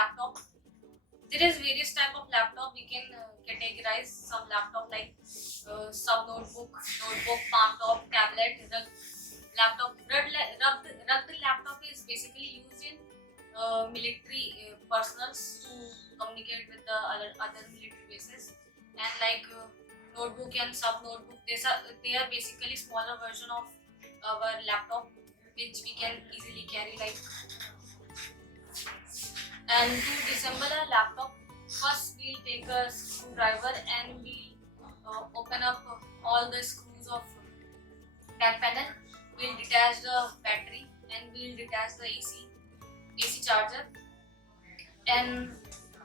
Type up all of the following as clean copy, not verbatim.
laptop. There is various type of laptop. We can categorize some laptop like sub notebook, palm top, tablet, laptop. Rugged laptop is basically used in military personals to communicate with the other military bases, and like notebook and sub notebook, they are basically smaller version of our laptop which we can easily carry. Like, and to disassemble a laptop, first we'll take a screwdriver and we'll open up all the screws of back panel. We'll detach the battery and we'll detach the AC charger, and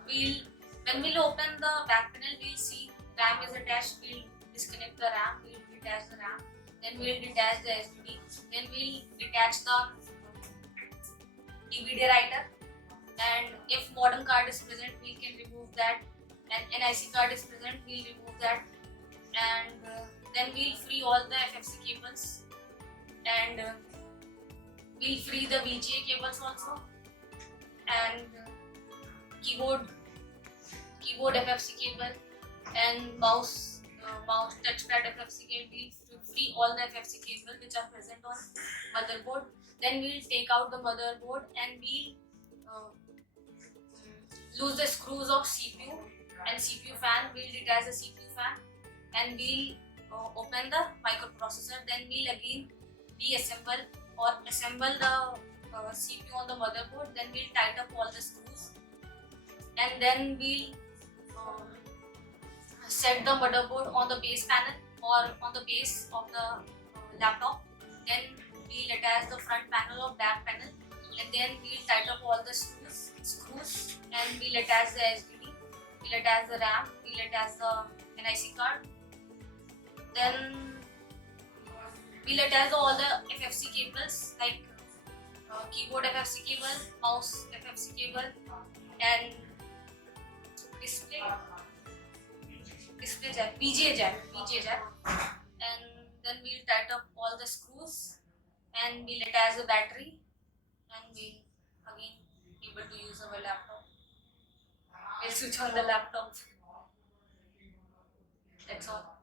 when we'll open the back panel, we'll see RAM is attached. We'll disconnect the RAM, we'll detach the RAM, then we'll detach the SSD, then we'll detach the DVD writer, and if modem card is present, we can remove that, and NIC card is present, we'll remove that, and then we'll free all the FFC cables, and we'll free the VGA cables also, and keyboard FFC cable, and mouse touchpad FFC cable. We'll free all the FFC cable which are present on motherboard. Then we'll take out the motherboard and we'll loose the screws of CPU and CPU fan. We'll detach the CPU fan and we'll open the microprocessor. Then we'll again reassemble or assemble the CPU on the motherboard. Then we'll tighten up all the screws, and then we'll set the motherboard on the base panel or on the base of the laptop. Then we'll attach the front panel or back panel, and then we'll tighten up all the screws, and we'll attach the SSD, we'll attach the RAM, we'll attach the NIC card. Then we'll attach all the FFC cables like keyboard FFC cable, mouse FFC cable, and display jack, VGA jack, and then we'll tighten up all the screws, and we'll attach the battery, and we'll again able to use our laptop. We'll switch on the laptop. That's all.